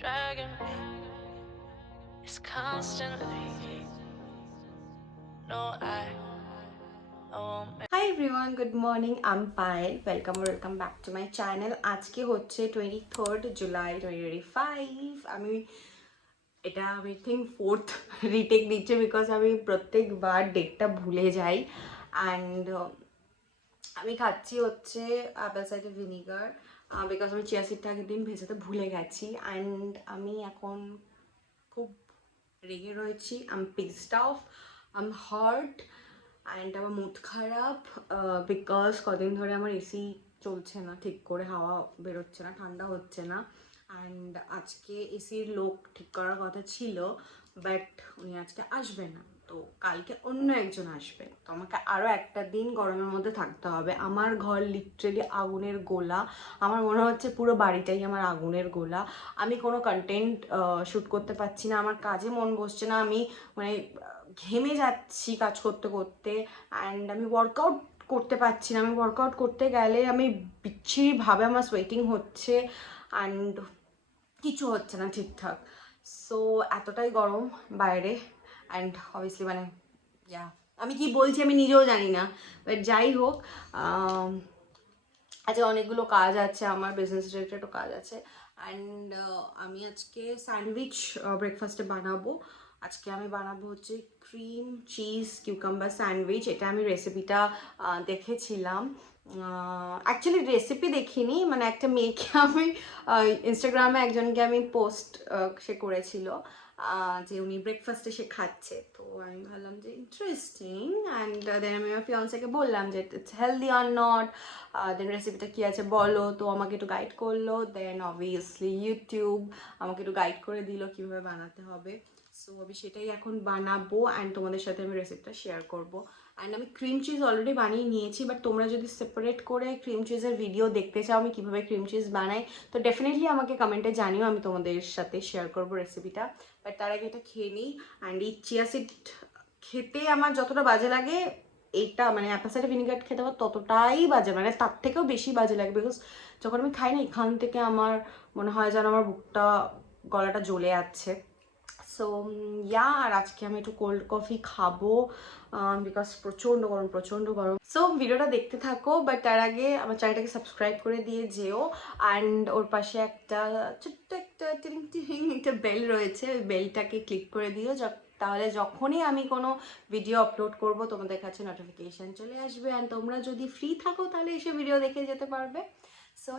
dragging me. It's constantly. No, I won't make. Hi everyone, good morning. I'm Payal. Welcome back to my channel. আজকে হচ্ছে 23rd July 2025. আমি think fourth retake দিচ্ছি because আমি প্রত্যেকবার ডেটটা ভুলে যাই অ্যান্ড আমি খাচ্ছি হচ্ছে অ্যাপেল সাইডার ভিনিগার বিকজ আমি চিয়া সিডটা আগের দিন ভেজাতে ভুলে গেছি অ্যান্ড আমি এখন খুব রেগে রয়েছি। I'm pissed off, I'm hurt and আমার মুড খারাপ বিকজ কদিন ধরে আমার এসি চলছে না, ঠিক করে হাওয়া বেরোচ্ছে না, ঠান্ডা হচ্ছে না। অ্যান্ড আজকে এসির লোক ঠিক করার কথা ছিল, বাট উনি আজকে আসবে না, তো কালকে অন্য একজন আসবে। তো আমাকে আরও একটা দিন গরমের মধ্যে থাকতে হবে। আমার ঘর লিটারেলি আগুনের গোলা, আমার মনে হচ্ছে পুরো বাড়িটাই আমার আগুনের গোলা। আমি কোনো কন্টেন্ট শ্যুট করতে পারছি না, আমার কাজে মন বসছে না, আমি মানে ঘেমে যাচ্ছি কাজ করতে করতে অ্যান্ড আমি ওয়ার্কআউট করতে পারছি না। আমি ওয়ার্কআউট করতে গেলে আমি বিচ্ছিরিভাবে আমার সোয়েটিং হচ্ছে অ্যান্ড কিছু হচ্ছে না ঠিকঠাক। সো এতটাই গরম বাইরে অ্যান্ড অবভিয়াসলি আমি কি বলছি আমি নিজেও জানি না, বাট যাই হোক আজকে অনেকগুলো কাজ আছে, আমার বিজনেস রিলেটেডও কাজ আছে অ্যান্ড আমি আজকে স্যান্ডউইচ ব্রেকফাস্টে বানাবো। আজকে আমি বানাবো হচ্ছে ক্রিম চিজ কিউকাম্বার স্যান্ডউইচ। এটা আমি রেসিপিটা দেখেছিলাম, অ্যাকচুয়ালি রেসিপি দেখিনি, মানে একটা মেয়েকে আমি ইনস্টাগ্রামে একজনকে আমি পোস্ট সে করেছিল যে উনি ব্রেকফাস্টে সে খাচ্ছে, তো আমি ভাবলাম যে ইন্টারেস্টিং অ্যান্ড দেন আমি আমার ফিয়ান্সেকে বললাম যে ইটস হেলদি আর নট, দেন রেসিপিটা কী আছে বলো, তো আমাকে একটু গাইড করলো। দেন অবভিয়াসলি ইউটিউব আমাকে একটু গাইড করে দিল কীভাবে বানাতে হবে। সো আমি সেটাই এখন বানাবো অ্যান্ড তোমাদের সাথে আমি রেসিপিটা শেয়ার করবো। অ্যান্ড আমি ক্রিম চিজ অলরেডি বানিয়ে নিয়েছি, বাট তোমরা যদি সেপারেট করে ক্রিম চিজের ভিডিও দেখতে চাও আমি কীভাবে ক্রিম চিজ বানাই, তো ডেফিনেটলি আমাকে কমেন্টে জানিও, আমি তোমাদের সাথে শেয়ার করবো রেসিপিটা। বাট তার আগে এটা খেয়ে নিই। অ্যান্ড এই চিয়া সিড খেতে আমার যতটা বাজে লাগে, এইটা মানে অ্যাপেল সাইডার ভিনিগার খেতে আমার ততটাই বাজে, মানে তার থেকেও বেশি বাজে লাগে। বিকজ যখন আমি খাই না, এখান থেকে আমার মনে হয় যেন আমার বুকটা গলাটা জ্বলে যাচ্ছে। সো আর আজকে আমি একটু কোল্ড কফি খাবো বিকজ প্রচণ্ড গরম। সো ভিডিওটা দেখতে থাকো, বাট তার আগে আমার চ্যানেলটাকে সাবস্ক্রাইব করে দিয়ে যেও অ্যান্ড ওর পাশে একটা ছোট্ট একটা টিরিং টিরিং একটা বেল রয়েছে, ওই বেলটাকে ক্লিক করে দিও, তাহলে যখনই আমি কোনো ভিডিও আপলোড করব তোমাদের কাছে নোটিফিকেশান চলে আসবে অ্যান্ড তোমরা যদি ফ্রি থাকো তাহলে এসে ভিডিও দেখে যেতে পারবে। So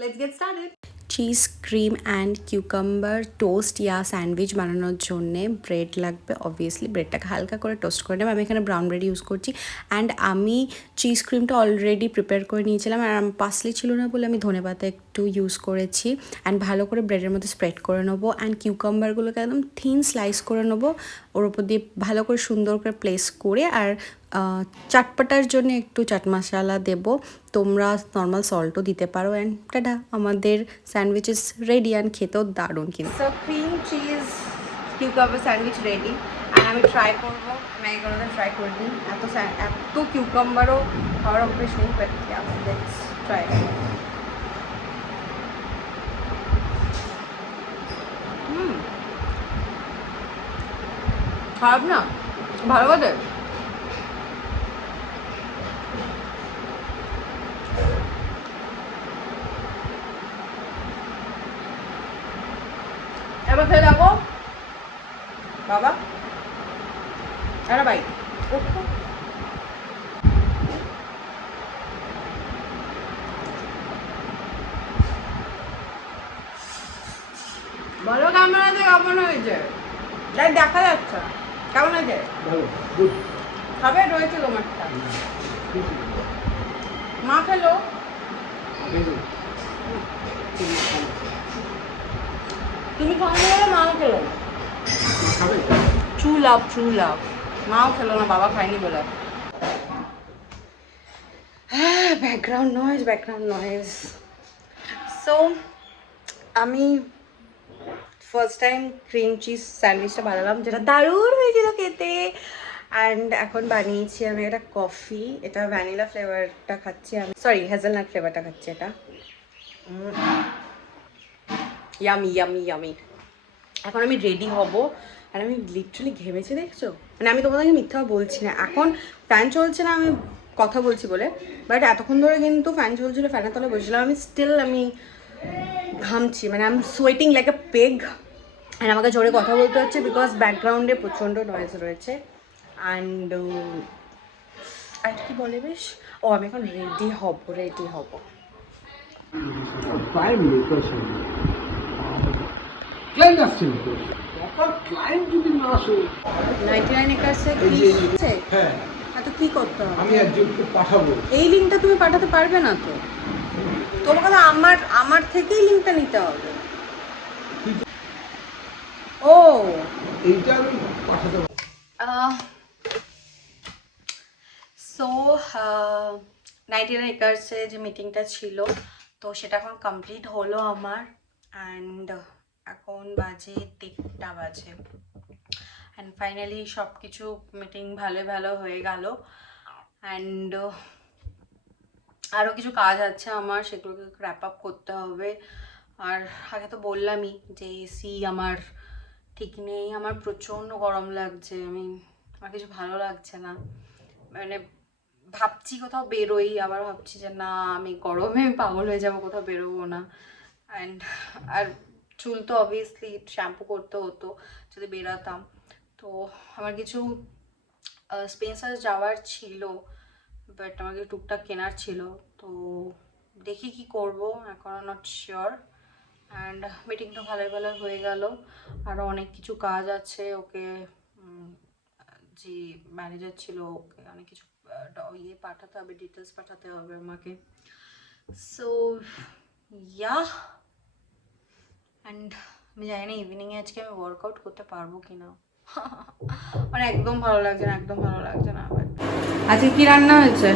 let's get started. Cheese cream and cucumber toast sandwich বানানোর জন্যে ব্রেড লাগবে। অবভিয়াসলি ব্রেডটাকে হালকা করে টোস্ট করে নেব। আমি এখানে ব্রাউন ব্রেড ইউজ করছি অ্যান্ড আমি চিজ ক্রিমটা অলরেডি প্রিপেয়ার করে নিয়েছিলাম আর আমার পাসলি ছিল না বলে আমি ধনেপাতা একটু ইউজ করেছি অ্যান্ড ভালো করে ব্রেডের মধ্যে স্প্রেড করে নেবো অ্যান্ড কিউকাম্বারগুলোকে একদম থিন স্লাইস করে নেবো, ওর উপর দিয়ে ভালো করে সুন্দর করে প্লেস করে, আর চাটপাটার জন্য একটু চাট মশলা দেবো, তোমরা নর্মাল সল্টও দিতে পারো অ্যান্ড টাটা, আমাদের স্যান্ডউইচ ইজ রেডি অ্যান্ড খেতেও দারুণ। কিন্তু so cream cheese cucumber sandwich ready and আমি ট্রাই করবো। আমি এগুলোতে ট্রাই করে দিই, এত কিউকাম্বারও খাওয়ার অভ্যেস নেই, বাট লেটস ট্রাই। খারাপ না, ভালো কথা। এবার খেয়ে দেখো বাবা, আরে ভাই বলো ক্যামেরাতে কেমন হয়েছে, তাই দেখা যাচ্ছে না, কেমন হয়েছে? খাবে রয়েছে তোমারটা, মা খেলো, তুমি খাওনি বলে মাও খেলো না। ট্রু লাভ, মাও খেলো না, বাবা খায়নি বলে। Background noise. সো আমি ফার্স্ট টাইম ক্রিম চিজ স্যান্ডউইচটা বানালাম, যেটা দারুণ হয়েছিল খেতে। অ্যান্ড এখন বানিয়েছি আমি একটা কফি, এটা ভ্যানিলা ফ্লেভারটা খাচ্ছি আমি, সরি হেজেলনাট ফ্লেভারটা খাচ্ছি এটা। Yummy yummy yummy. এখন আমি রেডি হব, আর আমি লিটারালি ঘেমেছি দেখছো, মানে আমি তোমাদেরকে মিথ্যা বলছি না, এখন ফ্যান চলছে না আমি কথা বলছি বলে, বাট এতক্ষণ ধরে কিন্তু ফ্যান চলছিল, ফ্যানের তলে বসেছিলাম আমি, স্টিল আমি ঘামছি, মানে I am sweating like a peg. And আমাকে জোরে কথা বলতে হচ্ছে বিকজ ব্যাকগ্রাউন্ডে প্রচণ্ড নয়েজ রয়েছে। অ্যান্ড আর কি বলে বেশ, ও আমি এখন রেডি হব। ক্লায়েন্ট আসছেন তো, ক্লায়েন্ট যদি না আসে 99 একর্সে এই কি যে- হচ্ছে? হ্যাঁ তো কি করতে হবে? আমি একজনকে পাঠাবো। এই লিঙ্কটা তুমি পাঠাতে পারবে না তো? তোমাকে তো আমার থেকেই লিঙ্কটা নিতে হবে। ও এইটা আমি পাঠাতে পারবো। সো 99 একর্সে যে মিটিংটা ছিল, তো সেটা এখন কমপ্লিট হলো আমার। অ্যান্ড এখন বাজে 3টা বাজে। অ্যান্ড ফাইনালি সব কিছু মিটিং ভালো হয়ে গেল। অ্যান্ড আরও কিছু কাজ আছে আমার, সেগুলোকে র্যাপ আপ করতে হবে। আর আগে তো বললামই যে এসি আমার ঠিক নেই, আমার প্রচণ্ড গরম লাগছে, আমার কিছু ভালো লাগছে না, মানে ভাবছি কোথাও বেরোই, আবার ভাবছি যে না আমি গরমে পাগল হয়ে যাবো, কোথাও বেরোবো না। অ্যান্ড আর চুল তো অবভিয়াসলি শ্যাম্পু করতে হতো যদি বেরাতাম। তো আমার কিছু স্পেন্সার যাওয়ার ছিল, বাট আমাকে টুকটাক কেনার ছিল, তো দেখি কি করব, এখনও নট শিওর। অ্যান্ড মিটিংটা ভালো হয়ে গেল। আরও অনেক কিছু কাজ আছে, ওকে যে ম্যানেজার ছিল ওকে অনেক কিছু ইয়ে পাঠাতে হবে, ডিটেলস পাঠাতে হবে আমাকে। সো ইয়া, অ্যান্ড আমি জানি না ইভিনিংয়ে আজকে আমি ওয়ার্কআউট করতে পারবো কি না। মানে একদম ভালো লাগছে না আবার। আজকে কি রান্না হয়েছে?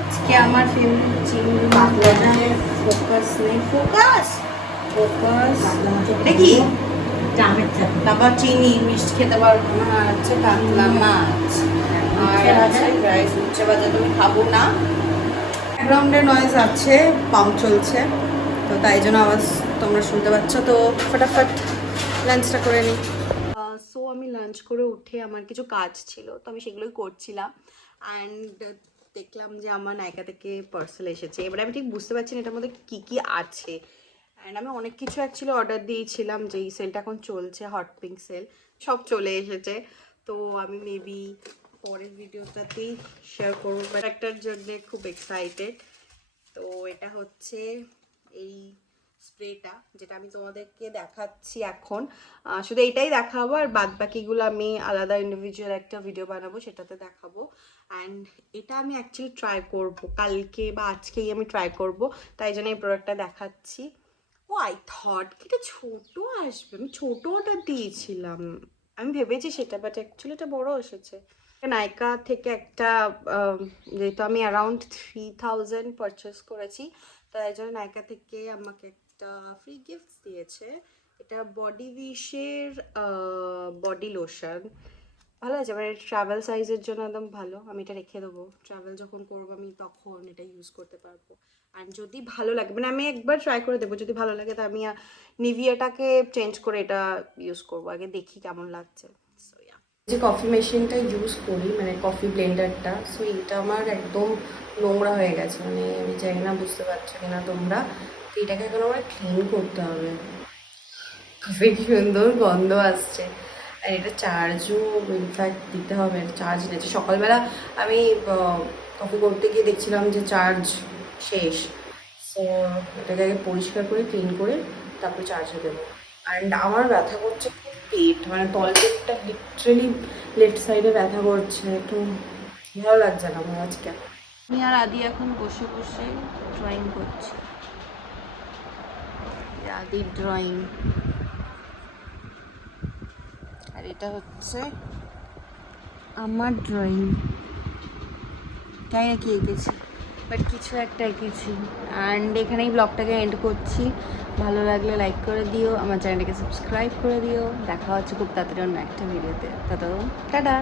আজকে আমার ফেভারিট চিংড়ি মাছ। ফোকাস নেই, ফোকাস এটা কি? তারপর চিনি মিষ্টি খেতে পারবো না, আছে কাতলা মাছ আর আছে রাইস, উচ্ছে ভাজা তুমি খাবো না। ব্যাকগ্রাউন্ডে নয়েজ আছে, পাম্প চলছে, তো তাই জন্য আওয়াজ তোমরা শুনতে পাচ্ছ। তো ফটাফট লাঞ্চটা করে নিই। সো আমি লাঞ্চ করে উঠে আমার কিছু কাজ ছিল, তো আমি সেগুলোই করছিলাম। অ্যান্ড দেখলাম যে আমার নায়িকা থেকে পার্সেল এসেছে। এবারে আমি ঠিক বুঝতে পারছি না এটার মধ্যে কী কী আছে। অ্যান্ড আমি অনেক কিছু অ্যাকচুয়ালি অর্ডার দিয়েছিলাম, যে এই সেলটা এখন চলছে, হট পিঙ্ক সেল, সব চলে এসেছে। তো আমি মেবি পরের ভিডিওটাতেই শেয়ার করবো, বাট একটার জন্যে খুব এক্সাইটেড। তো এটা হচ্ছে এই স্প্রেটা, যেটা আমি তোমাদেরকে দেখাচ্ছি এখন। শুধু এইটাই দেখাবো, আর বাদ বাকিগুলো আমি আলাদা ইন্ডিভিজুয়াল একটা ভিডিও বানাবো, সেটাতে দেখাবো। অ্যান্ড এটা আমি অ্যাকচুয়ালি ট্রাই করব কালকে বা আজকেই আমি ট্রাই করব, তাই জন্য এই প্রোডাক্টটা দেখাচ্ছি। ও আই থট কি এটা ছোটো আসবে, আমি ছোটো অর্ডার দিয়েছিলাম, আমি ভেবেছি সেটা, বাট অ্যাকচুয়ালি এটা বড় এসেছে। নাইকা থেকে একটা যেহেতু আমি অ্যারাউন্ড 3000 পারচেস করেছি, তাই জন্য নাইকা থেকে আমাকে একটা ফ্রি গিফট দিয়েছে। এটা বডি উইশের বডি লোশন, ভালো আছে, মানে ট্রাভেল সাইজের জন্য একদম ভালো। আমি এটা রেখে দেবো, ট্রাভেল যখন করবো আমি তখন এটা ইউজ করতে পারবো। আর যদি ভালো লাগে, মানে আমি একবার ট্রাই করে দেবো, যদি ভালো লাগে তো আমি নিভিয়াটাকে চেঞ্জ করে এটা ইউজ করবো, আগে দেখি কেমন লাগছে। সো ইয়া, যে কফি মেশিনটা ইউজ করি, মানে কফি ব্লেন্ডারটা, সো এটা আমার একদম নোংরা হয়ে গেছে, মানে আমি জানি না বুঝতে পারছো কিনা তোমরা, তো এটাকে এখন আমার ক্লিন করতে হবে। খুবই সুন্দর গন্ধ আসছে, আর এটা চার্জও ইনফ্যাক্ট দিতে হবে, চার্জ নিয়েছে। সকালবেলা আমি কফি করতে গিয়ে দেখছিলাম যে চার্জ শেষ, সো এটাকে আগে পরিষ্কার করে ক্লিন করে তারপর চার্জে দেবো। অ্যান্ড আমার ব্যথা করছে খুব পেট, মানে তলপেটটা লিটারেলি লেফট সাইডে ব্যথা করছে, একটু ভালো লাগছে না আমার আজকে। আমি আর আদি এখন বসে বসে ড্রয়িং করছি, আদি ড্রয়িং। আর এটা হচ্ছে আমার ড্রয়িং, তাই নাকি এঁকেছি, বাট কিছু একটা এঁকেছি। অ্যান্ড এখানেই ব্লগটাকে এন্ড করছি। ভালো লাগলে লাইক করে দিও, আমার চ্যানেলটাকে সাবস্ক্রাইব করে দিও। দেখা হচ্ছে খুব তাড়াতাড়ি অন্য একটা ভিডিওতে। টাটা।